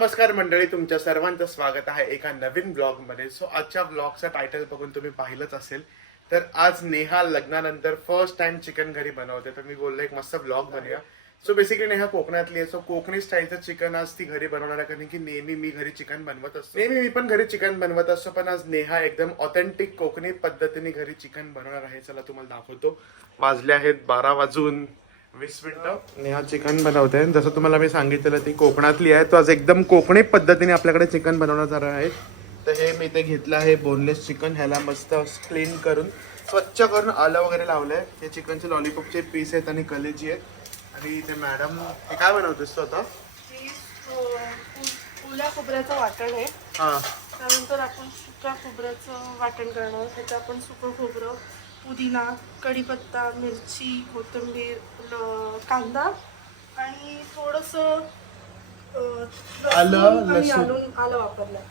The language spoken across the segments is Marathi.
नमस्कार मंडळी तुमच्या सर्वांचं स्वागत आहे एका नवीन ब्लॉगमध्ये सो आजच्या ब्लॉगचा टायटल बघून तुम्ही पाहिलंच असेल. तर आज नेहा लग्नानंतर फर्स्ट टाइम चिकन घरी बनवते. तर मी बोललो एक मस्त ब्लॉग बनूया सो बेसिकली नेहा कोकणातली आहे. सो कोकणी स्टाईलचं चिकन आज ती घरी बनवणार आहे. कारण की नेहमी मी घरी चिकन बनवत असतो. नेहमी मी पण घरी चिकन बनवत असतो. पण आज नेहा एकदम ऑथेंटिक कोकणी पद्धतीने घरी चिकन बनवणार आहे. चला तुम्हाला दाखवतो. वाजले आहेत बारा वाजून. वीस मिनिटं. नेहा चिकन बनवते. जसं तुम्हाला मी सांगितलेलं ती कोकणातली आहे. तो आज एकदम कोकणी पद्धतीने आपल्याकडे चिकन बनवणार जाणार आहे. तर हे मी ते घेतलं आहे बोनलेस चिकन ह्याला मस्त क्लीन करून स्वच्छ करून आलं वगैरे लावलंय. हे चिकनचे लॉलीपॉपचे पीस आहेत आणि कलेजी आहेत. आणि इथे मॅडम हे काय बनवतेस तू आता? हे ओल्या खोबऱ्याचं वाटण आहे. हा. त्यानंतर आपण सुक्या खोबऱ्याचं वाटण करणार आहोत. त्याचं आपण सुकं खोबरं पुदिना कढीपत्ता मिरची कोथिंबीर कांदा आणि थोडंसं आलं, लसूण आलं वापरलंय.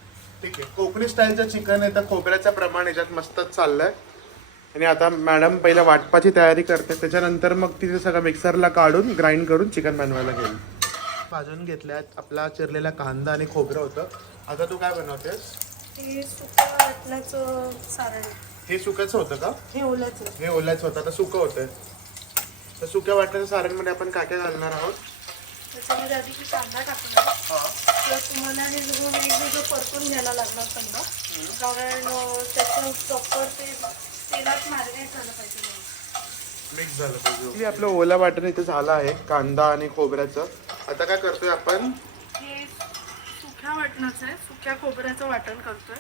ठीक आहे. कोकणी स्टाईलचं चिकन आहे तर खोबऱ्याचं प्रमाण याच्यात मस्तच चाललंय. आणि आता मॅडम पहिला वाटपाची तयारी करते. त्याच्यानंतर मग तिथे सगळं मिक्सरला काढून ग्राइंड करून चिकन बनवायला घेईल. भाजून घेतल्यात आपला चिरलेला कांदा आणि खोबरं होतं. आता तू काय बनवतेस? हे सुक्या वाटण्याचं सारण आहे. हे सुक्याचं होतं का? हे ओल्याचं. आहे. हे ओल्याचं होतं. आता सुकं होतंय. तर सुक्या वाटण्याच्या सारणमध्ये आपण काय काय घालणार आहोत? त्याच्यामध्ये आधी की कांदा टाकणार. तर तुम्हाला हे सगळं वेगवेगळं परतून घ्यायला लागणार समजा. कारण त्याचं प्रॉपर ते तेलात मॅरिनेट झालं पाहिजे. मिक्स झालं पाहिजे. आपलं ओला वाटण इथे झालं आहे कांदा आणि खोबऱ्याचं. आता काय करतोय आपण? हे वाटणाचं आहे. सुक्या खोबऱ्याचं वाटण करतोय.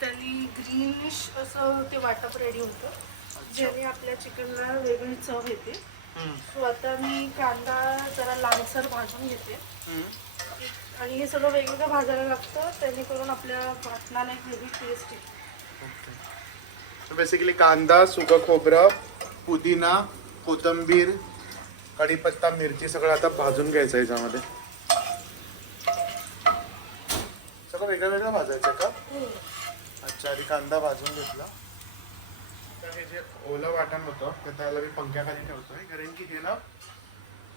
त्यांनी ग्रीनिश असं ते वाटप रेडी होतं. ज्याने आपल्या चिकनला वेगळी चव येते. सो आता मी कांदा जरा लालसर भाजून घेते. आणि हे सगळं वेगवेगळं भाजायला लागतं. जेणेकरून आपल्या वाटणाला एक वेगळी टेस्ट येते. बेसिकली कांदा सुकं खोबरं पुदिना कोथिंबीर कढीपत्ता मिरची सगळं आता भाजून घ्यायचं याच्यामध्ये. सगळं वेगळं वेगळं भाजायचं का? अच्छा आधी कांदा भाजून घेतला. तर हे जे ओलं वाटण होतं तर त्याला मी पंख्याखाली ठेवतोय कारण की हे ना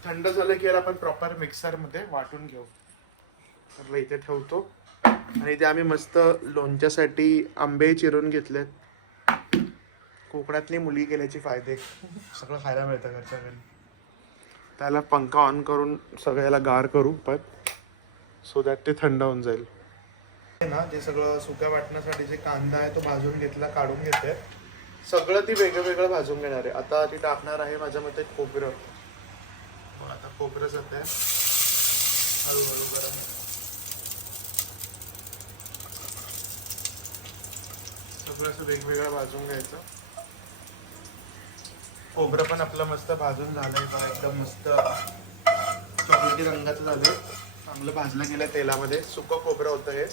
थंड झालं की याला आपण प्रॉपर मिक्सरमध्ये वाटून घेऊ. तर इथे ठेवतो. आणि इथे आम्ही मस्त लोणच्यासाठी आंबे चिरून घेतलेत. कोकणातली मुली गेल्याचे फायदे. सगळं खायला मिळतं घरच्या घरी. त्याला पंखा ऑन करून सगळ्याला गार करू पण सो दॅट ते थंड होऊन जाईल. ना जे सगळं सुक्या वाटण्यासाठी जे कांदा आहे तो भाजून घेतला काढून घेते सगळं ती वेगळं वेगळं भाजून घेणार आहे. आता ती टाकणार आहे माझ्या मते खोबरं. आता खोबरं जात आहे हळूहळू गरम सगळं असं वेगवेगळं भाजून घ्यायचं. खोबरं पण आपलं मस्त भाजून झालंय का एकदम मस्त. चॉकलेटी रंगाचं झालं चांगलं भाजलं गेलं तेलामध्ये. सुकं खोबरं होतं हे.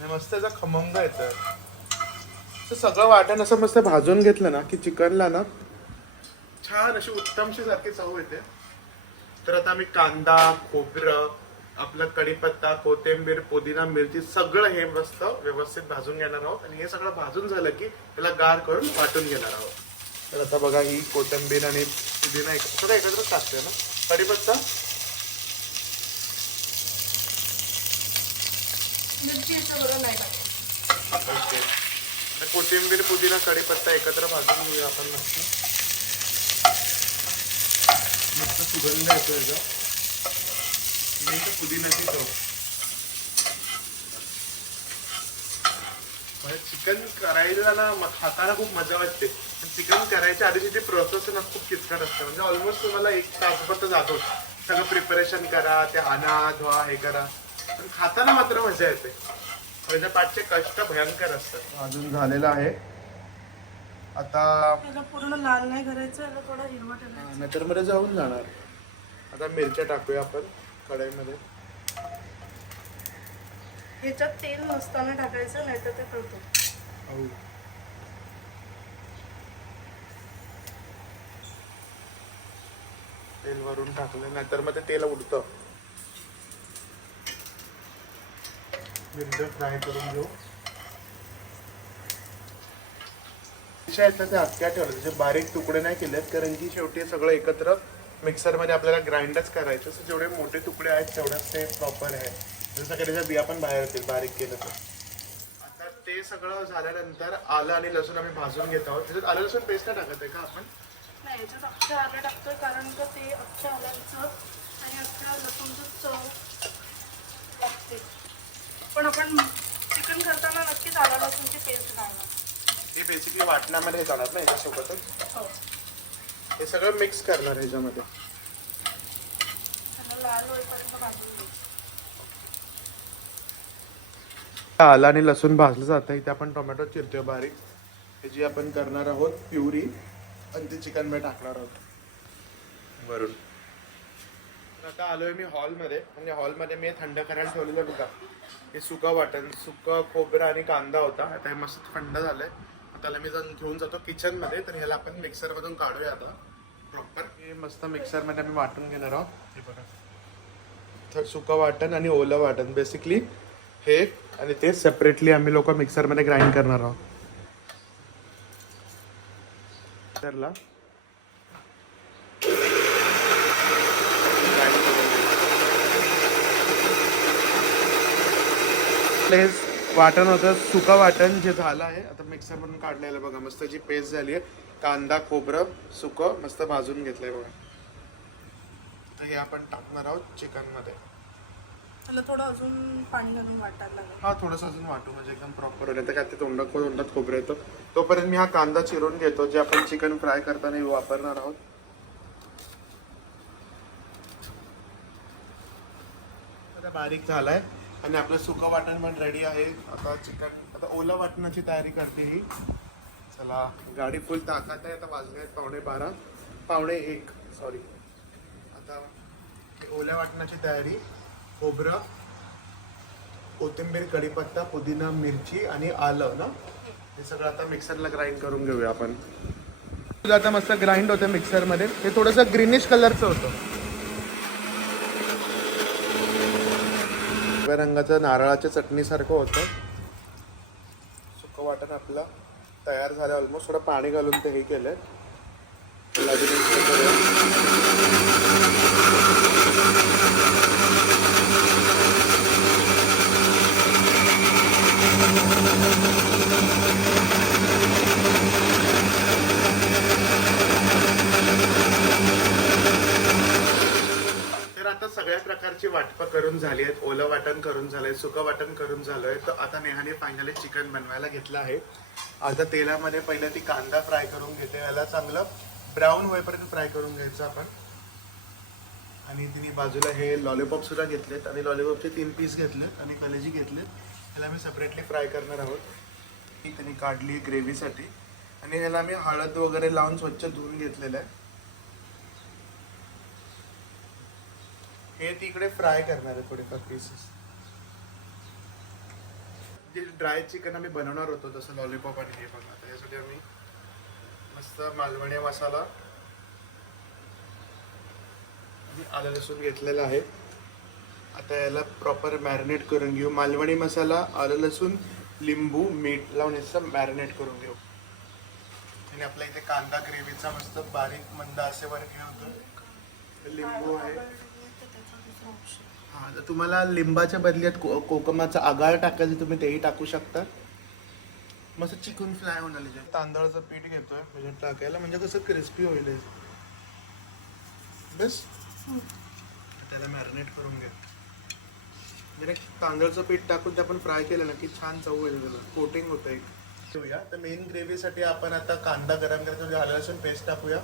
आणि मस्त त्याचा खमंग येतं तर. सगळं वाटण असं मस्त भाजून घेतलं ना की चिकनला ना छान अशी उत्तमशी सारखी चव येते. तर आता आम्ही कांदा खोबरं आपलं कढीपत्ता कोथिंबीर पुदिना मिरची सगळं हे मस्त व्यवस्थित भाजून घेणार आहोत. आणि हे सगळं भाजून झालं की त्याला गार करून वाटून घेणार आहोत. तर आता बघा ही कोथिंबीर आणि पुदिना एक सगळं एकत्रच टाकते ना? कढीपत्ता? नाही टाकायचं कोथिंबीर पुदिना कढीपत्ता एकत्र भाजून घेऊया आपण मस्त. मस्त सुगंध येतोय याचा मेन पुदिनाची चव. म्हणजे चिकन करायला ना खाताना खूप मजा वाटते. पण चिकन करायच्या आधीची ती प्रोसेस ना खूप किचकट असते. म्हणजे ऑलमोस्ट तुम्हाला एक तासभर तर जातो सगळं प्रिपरेशन करा ते आणा धुवा हे करा. पण खाताना मात्र मजा येते. पाठचे कष्ट भयंकर असतात. अजून झालेलं आहे. आता पूर्ण लाल नाही करायचं याला थोडा हिरवा ठेवायचा. नाहीतरमध्ये जाऊन जाणार. आता मिरच्या टाकूया आपण कढईमध्ये. ह्याच्यात तेल नसताना टाकायचं नाही तर ते कळतं हो. तेल वरून टाकलं नाहीतर मग ते तेल उडतं. मिरच्या फ्राय करून घेऊ. आहेत ते हत्या ठेवलं त्याचे बारीक तुकडे नाही केलेत कारण की शेवटी सगळं एकत्र मिक्सरमध्ये आपल्याला ग्राइंडच करायचं सो जेवढे मोठे तुकडे आहेत तेवढंच ते प्रॉपर आहे. जसं की त्याच्या बिया पण बाहेर येतील बारीक केलं तर. आता ते सगळं झाल्यानंतर आलं आणि लसूण आम्ही भाजून घेत आहोत. त्याच्यात आलं लसूण पेस्ट नाही टाकत आहे का आपण? नाही याच्यात अख्ख्या आलं टाकतोय कारण का ते अख्ख्या आल्याचं आणि अख्ख्या लसूणचं चव पण आपण चिकन करताना नक्कीच आलं लसूणची पेस्ट घालणार हे बेसिकली वाटण्यामध्ये हे जाणार ना याच्यासोबतच? हो. हे सगळं मिक्स करणार ह्याच्यामध्ये लाल होईपर्यंत भाजून घ्यायचं. आलं आणि लसूण भाजलं जातं. इथे आपण टोमॅटो चिरतोय बारीक. ह्याची आपण करणार आहोत प्युरी आणि ते चिकनमध्ये टाकणार आहोत. वरून. आता आलोय मी हॉलमध्ये. म्हणजे हॉलमध्ये मी थंड करायला ठेवलेलं बघा. हे सुका वाटण सुका खोबरं आणि कांदा होता. आता हे मस्त थंड झालंय. त्याला मी जर घेऊन जातो किचनमध्ये तर ह्याला आपण मिक्सर मधून काढूया आता. प्रॉपर हे मस्त मिक्सरमध्ये आम्ही वाटून घेणार आहोत. हे बघा. तर सुका वाटण आणि ओलं वाटण. बेसिकली हे आणि ते सेपरेटली आम्ही लोक मिक्सरमध्ये ग्राइंड करणार आहोत. हे वाटण होतं सुका वाटण जे झालं आहे आता मिक्सर मधून काढलेलं बघा मस्त जी पेस्ट झाली आहे कांदा खोबरं सुकं मस्त भाजून घेतलंय बघा. तर हे आपण टाकणार आहोत चिकनमध्ये. त्याला थोडं अजून पाणी घालून वाटायला लागेल. हा थोडंसं अजून वाटू म्हणजे एकदम प्रॉपर होईल. तर काय ते तोंडात तोंडात खोबरं येतं. तोपर्यंत मी हा कांदा चिरून घेतो जे आपण चिकन फ्राय करताना वापरणार आहोत. बारीक झालाय. आणि आपलं सुकं वाटण पण रेडी आहे. आता चिकन आता ओलं वाटणाची तयारी करते ही. चला गाडी फुल ताकद आहे. आता वाजले आहेत पावणे बारा. पावणे एक सॉरी आता ओल्या वाटणाची तयारी. खोबरं कोथिंबीर कढीपत्ता पुदिना मिरची आणि आलं ना? हे सगळं आता मिक्सरला ग्राइंड करून घेऊया आपण. तुला आता मस्त ग्राइंड होतं मिक्सरमध्ये हे थोडंसं ग्रीनिश कलरचं होतं. हिरव्या रंगाचं नारळाच्या चटणीसारखं होतं. सुकं वाटण आपलं तयार झालं. ऑलमोस्ट थोडं पाणी घालून ते हे केलं आहे अजून एक हे करूया. तर आता सगळ्या प्रकारची वाटपं करून झाली आहेत ओलं वाटण करून झालंय सुकं वाटण करून झालंय. तर आता नेहाने फायनली चिकन बनवायला घेतलं आहे. आता तेलामध्ये पहिलं ती कांदा फ्राय करून घेते याला चांगलं ब्राऊन होईपर्यंत फ्राय करून घ्यायचं आपण. आणि तिने बाजूला हे लॉलीपॉप सुद्धा घेतलेत. आणि लॉलीपॉपचे तीन पीस घेतलेत आणि कलेजी घेतलेत. ह्याला मी सेपरेटली फ्राय करणार आहोत. ही त्यांनी काढली ग्रेव्हीसाठी आणि ह्याला मी हळद वगैरे लावून स्वच्छ धुवून घेतलेलं आहे. हे तिकडे फ्राय करणार आहे थोडेफार पीसेस जे ड्राय चिकन आम्ही बनवणार होतो जसं लॉलीपॉप आणि हे बघा. तर यासाठी आम्ही मस्त मालवणी मसाला आणि आलं लसूण घेतलेला आहे. आता याला प्रॉपर मॅरिनेट करून घेऊ. मालवणी मसाला आलं लसूण लिंबू मीठ लावून याचं मॅरिनेट करून घेऊ. आणि आपल्या इथे कांदा ग्रेव्हीचा मस्त बारीक मंद असेवर घेऊ लिंबू आहे त्याचा दुसरा ऑप्शन हा तर तुम्हाला लिंबाच्या बदल्यात को कोकमाचा आगाळ टाकायचं तुम्ही तेही टाकू शकता. मस्त चिकन फ्राय होणार आहे. तांदळाचं पीठ घेतोय म्हणजे टाकायला. म्हणजे कसं क्रिस्पी होईल हे. बस. त्याला मॅरिनेट करून घ्या म्हणजे तांदळाचं पीठ टाकून ते आपण फ्राय केलं ना की छान चव येईल त्याला. कोटिंग होतं एक ठेवूया. तर मेन ग्रेव्हीसाठी आपण आता कांदा गरम करायचा. लसूण पेस्ट टाकूया.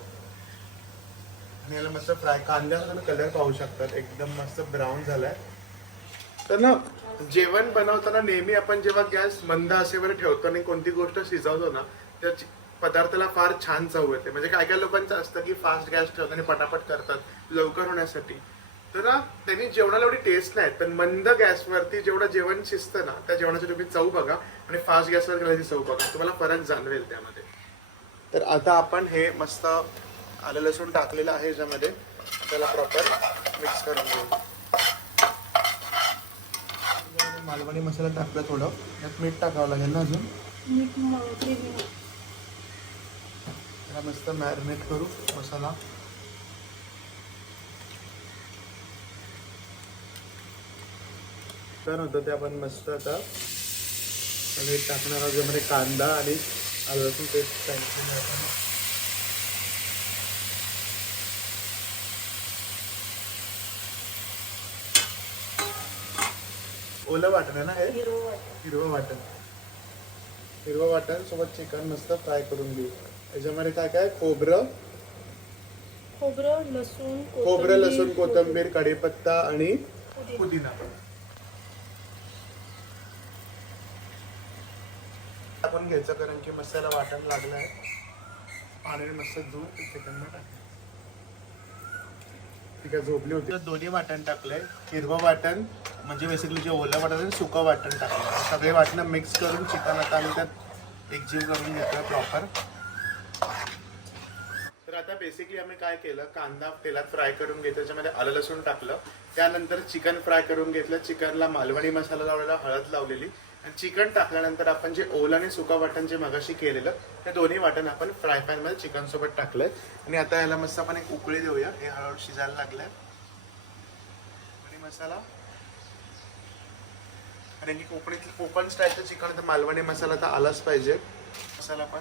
आणि याला मस्त फ्राय कांद्याचा तुम्ही कलर पाहू शकतात. एकदम मस्त ब्राऊन झालाय. तर ना जेवण बनवताना नेहमी आपण जेव्हा गॅस मंद असेवर ठेवतो आणि कोणती गोष्ट शिजवतो ना त्या पदार्थाला फार छान चव येते. म्हणजे काय काय लोकांचं असतं की फास्ट गॅस ठेवतात आणि पटापट करतात लवकर होण्यासाठी. तर ना त्यांनी जेवणाला एवढी टेस्ट नाही पण मंद गॅसवरती जेवढं जेवण शिजतं ना त्या जेवणाची तुम्ही चव बघा आणि फास्ट गॅसवर करायची चव बघा. तुम्हाला फरक जाणवेल त्यामध्ये. तर आता आपण हे मस्त आलं लसूण टाकलेलं आहे याच्यामध्ये. त्याला प्रॉपर मिक्स करून घेऊ. मालवणी मसाला टाकला थोडं. त्यात मीठ टाकावं लागेल ना अजून? त्याला मस्त मॅरिनेट करू मसाला. छान होतं ते आपण मस्त आता मीठ टाकणार आहोत ज्यामध्ये कांदा आणि आलं लसून पेस्ट ओलं वाटण आहे ना हे? हिरवं वाटण हिरवं वाटण हिरवं वाटण सोबत चिकन मस्त फ्राय करून घेऊ. याच्यामध्ये काय काय? खोबरं. खोबरं लसूण खोबरं लसूण कोथिंबीर कढीपत्ता आणि पुदिना. पुदिना. आपण घ्यायचं कारण की मसाला वाटण लागला आहे पाण्याने मस्त धुवून चिकन टाकलं ठीक आहे झोपली होती. दोन्ही वाटण टाकलंय. हिरवं वाटण म्हणजे बेसिकली जे ओलं वाटण आणि सुकं वाटण टाकलं सगळे वाटणं मिक्स करून चिकन आता आम्ही त्यात एकजीव करून घेतोय प्रॉपर तर आता बेसिकली आम्ही काय केलं? कांदा तेलात फ्राय करून घेतो त्याच्यामध्ये आलं लसूण टाकलं. त्यानंतर चिकन फ्राय करून घेतलं. चिकनला मालवणी मसाला लावलेला हळद लावलेली. आणि चिकन टाकल्यानंतर आपण जे ओल आणि सुका वाटण जे मगाशी केलेलं ते दोन्ही वाटण आपण फ्राय पॅनमध्ये चिकनसोबत चिकन सोबत टाकलंय. आणि आता याला मस्त आपण एक उकळी देऊया. हे हळूहळू शिजायला लागलंय. आणि मसाला. आणि की कोकणीतलं कोकण स्टाईलचं चिकन तर मालवणी मसाला तर आलाच पाहिजे. मसाला पण.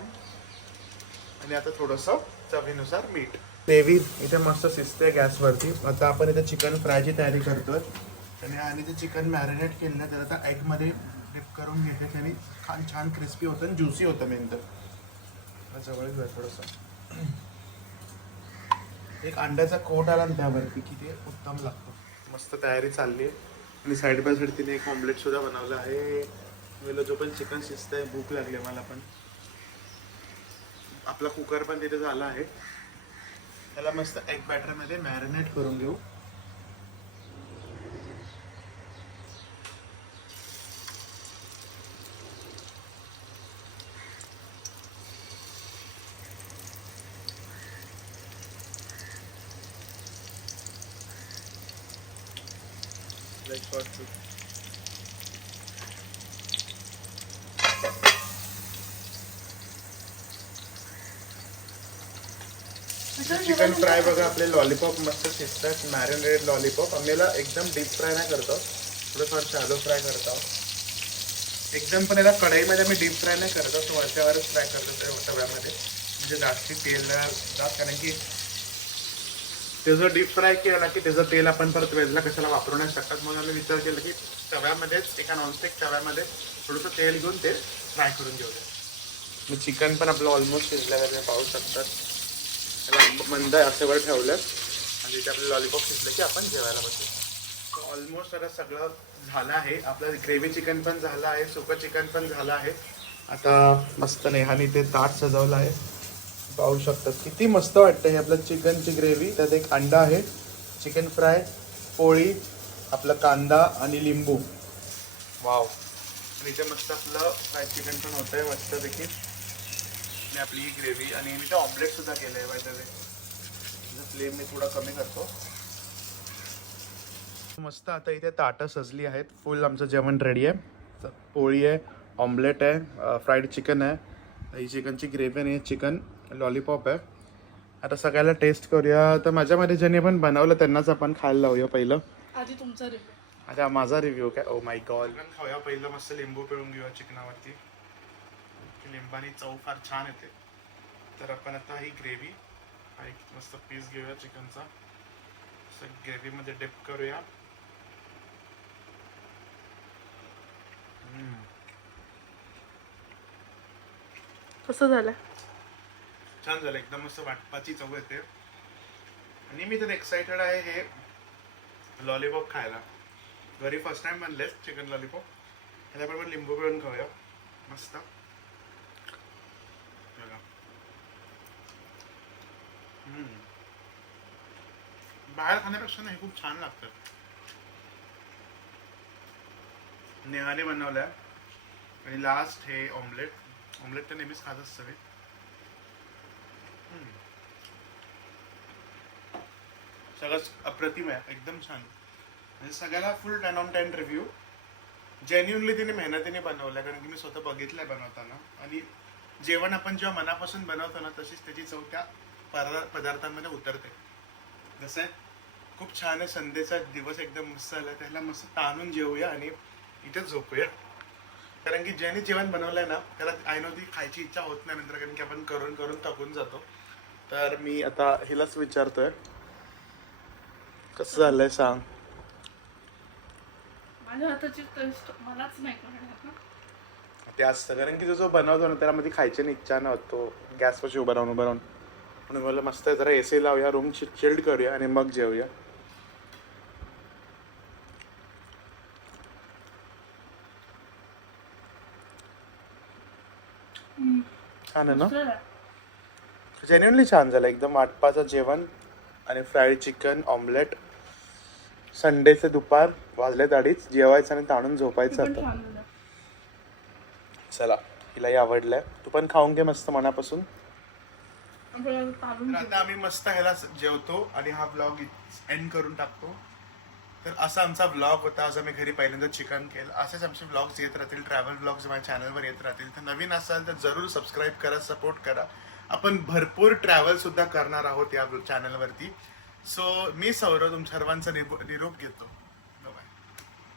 आणि आता थोडंसं चवीनुसार मीठ. तेवी इथे मस्त शिजते गॅसवरती. आता आपण इथे चिकन फ्रायची तयारी करतो आणि आणि ते चिकन मॅरिनेट केलं तर त्याला आता एगमध्ये डिप करून घेते त्याने. छान छान क्रिस्पी होतं आणि ज्युसी होतं मेन तर. आता जवळ थोडंसं. एक अंड्याचा कोट आला ना त्यावरती की ते उत्तम लागतं. मस्त तयारी चालली आहे. आणि साईड बाय साईड तिने एक ऑमलेट सुद्धा बनवलं आहे. वेळेला जो पण चिकन शिजतंय भूक लागली आहे मला पण. आपला कुकर पण तिथे झाला आहे. त्याला मस्त एग बॅटरमध्ये मॅरिनेट करून घेऊ Like short food. Chicken fry बघा आपले लॉलीपॉप मस्त शिजतात. मॅरिनेटेड लॉलीपॉप आम्हाला एकदम डीप फ्राय नाही करतो थोडंफार शॅलो फ्राय करतो एकदम पण याला कढईमध्ये आम्ही डीप फ्राय नाही करतो तो वरच्यावरच फ्राय करतो तव्यामध्ये म्हणजे जास्ती तेल जात कारण की त्याचं डीप फ्राय केलं की त्याचं तेल आपण परत वेजला कशाला वापरू नाही शकत. म्हणून आम्ही विचार केला की तव्यामध्येच एका नॉनस्टिक तव्यामध्ये थोडंसं तेल घेऊन ते फ्राय करून घेऊया. मग चिकन पण आपलं ऑलमोस्ट शिजल्यावर पाहू शकतात. त्याला मंद असेवर ठेवलं आणि तिथे आपलं लॉलीपॉप शिजलं की आपण जेवायला बसू. ऑलमोस्ट आता सगळं झालं आहे. आपलं ग्रेव्ही चिकन पण झालं आहे सुकं चिकन पण झालं आहे. आता मस्त नेहाने ते ताट सजवलं आहे. पाहू शकतात. किती मस्त वाटतं हे आपलं चिकनची ग्रेव्ही त्यात एक अंडा आहे चिकन फ्राय पोळी आपला कांदा आणि लिंबू. वाव आणि इथे मस्त आपलं फ्राय चिकन पण होतं आहे मस्तपैकी आणि आपली ही ग्रेव्ही आणि मी ते ऑमलेट सुद्धा केलं आहे बाय वे फ्लेम मी थोडा कमी करतो. मस्त आता इथे ताटं सजली आहेत. फुल आमचं जेवण रेडी आहे. पोळी आहे ऑमलेट आहे फ्राईड चिकन आहे. ही चिकनची ग्रेव्ही आणि चिकन लॉलीपॉप आहे. आता सगळ्याला टेस्ट करूया. तर माझ्यामध्ये ज्यांनी पण बनवलं त्यांनाच आपण खायला लावूया पहिलं. आधी तुमचा रिव्ह्यू आता माझा रिव्ह्यू काय? ओ माय गॉड खाऊया पहिलं मस्त लिंबू पिळून घेऊया चिकनावरती. लिंबानी चव फार छान येते. तर आपण आता ही ग्रेव्ही हा एक मस्त पीस घेऊया चिकनचा. ग्रेव्हीमध्ये डिप करूया. कसं झालं? छान झालं. एकदम मस्त वाटपाची चव येते. आणि मी तर एक्साइटेड आहे हे लॉलीपॉप खायला. घरी फर्स्ट टाइम बनले चिकन लॉलीपॉप त्याच्याबरोबर लिंबू पिळून खाऊया. मस्त बघा. हम्म. बाहेर खाण्यापेक्षा ना हे खूप छान लागतं. नेहाने बनवल्या. आणि लास्ट हे ऑमलेट ऑमलेट तर नेहमीच खात असतं मी. सगळंच अप्रतिम आहे एकदम छान. म्हणजे सगळ्याला full ten on ten review genuinely तिने मेहनतीने बनवलं कारण की मी स्वतः बघितलंय बनवताना. आणि जेवण आपण जेव्हा मनापासून बनवतो ना तशीच त्याची चव त्या पदार्थांमध्ये उतरते. जसं आहे खूप छान आहे. संडेचा दिवस एकदम मस्त आला. त्याला मस्त ताणून जेवूया आणि इथेच झोपूया. कारण की ज्याने जेवण बनवलंय ना त्याला आय नो ती खायची इच्छा होत नाही नंतर कारण की आपण करून करून थकून जातो. तर मी आता हिलाच विचारतोय. कसं झालंय सांग? माझ्या हाताची टेस्ट मलाच नाही कळणार ना. ते असतं कारण की तो जो बनवतो ना त्याला मध्ये खायची नाही इच्छा न होतो गॅसपाशी उभं राहून उभं राहून. म्हणून मला मस्त जरा एसी लावूया रूम चिल्ड करूया आणि मग जेवूया. छान आहे ना. जेन्युनली छान झालं. एकदम वाटपाचं जेवण आणि फ्राईड चिकन ऑमलेट संडेचे दुपार वाजलेत अडीच. जेवायचं आणि ताणून झोपायचं आता. चला हिलाही आवडलंय. तू पण खाऊन घे मस्त मनापासून. आम्ही मस्त ह्याला जेवतो आणि हा ब्लॉग एंड करून टाकतो. तर असा आमचा ब्लॉग होता. आज आम्ही घरी पहिल्यांदा चिकन केलं. असेच आमचे ब्लॉग्स येत राहतील. ट्रॅव्हल ब्लॉग्स माझ्या चॅनलवर येत राहतील. तर नवीन असाल तर जरूर सबस्क्राईब करा सपोर्ट करा. आपण भरपूर ट्रॅव्हलसुद्धा करणार आहोत या चॅनलवरती सो मी सौरव तुमच्या सर्वांचा निरोप घेतो.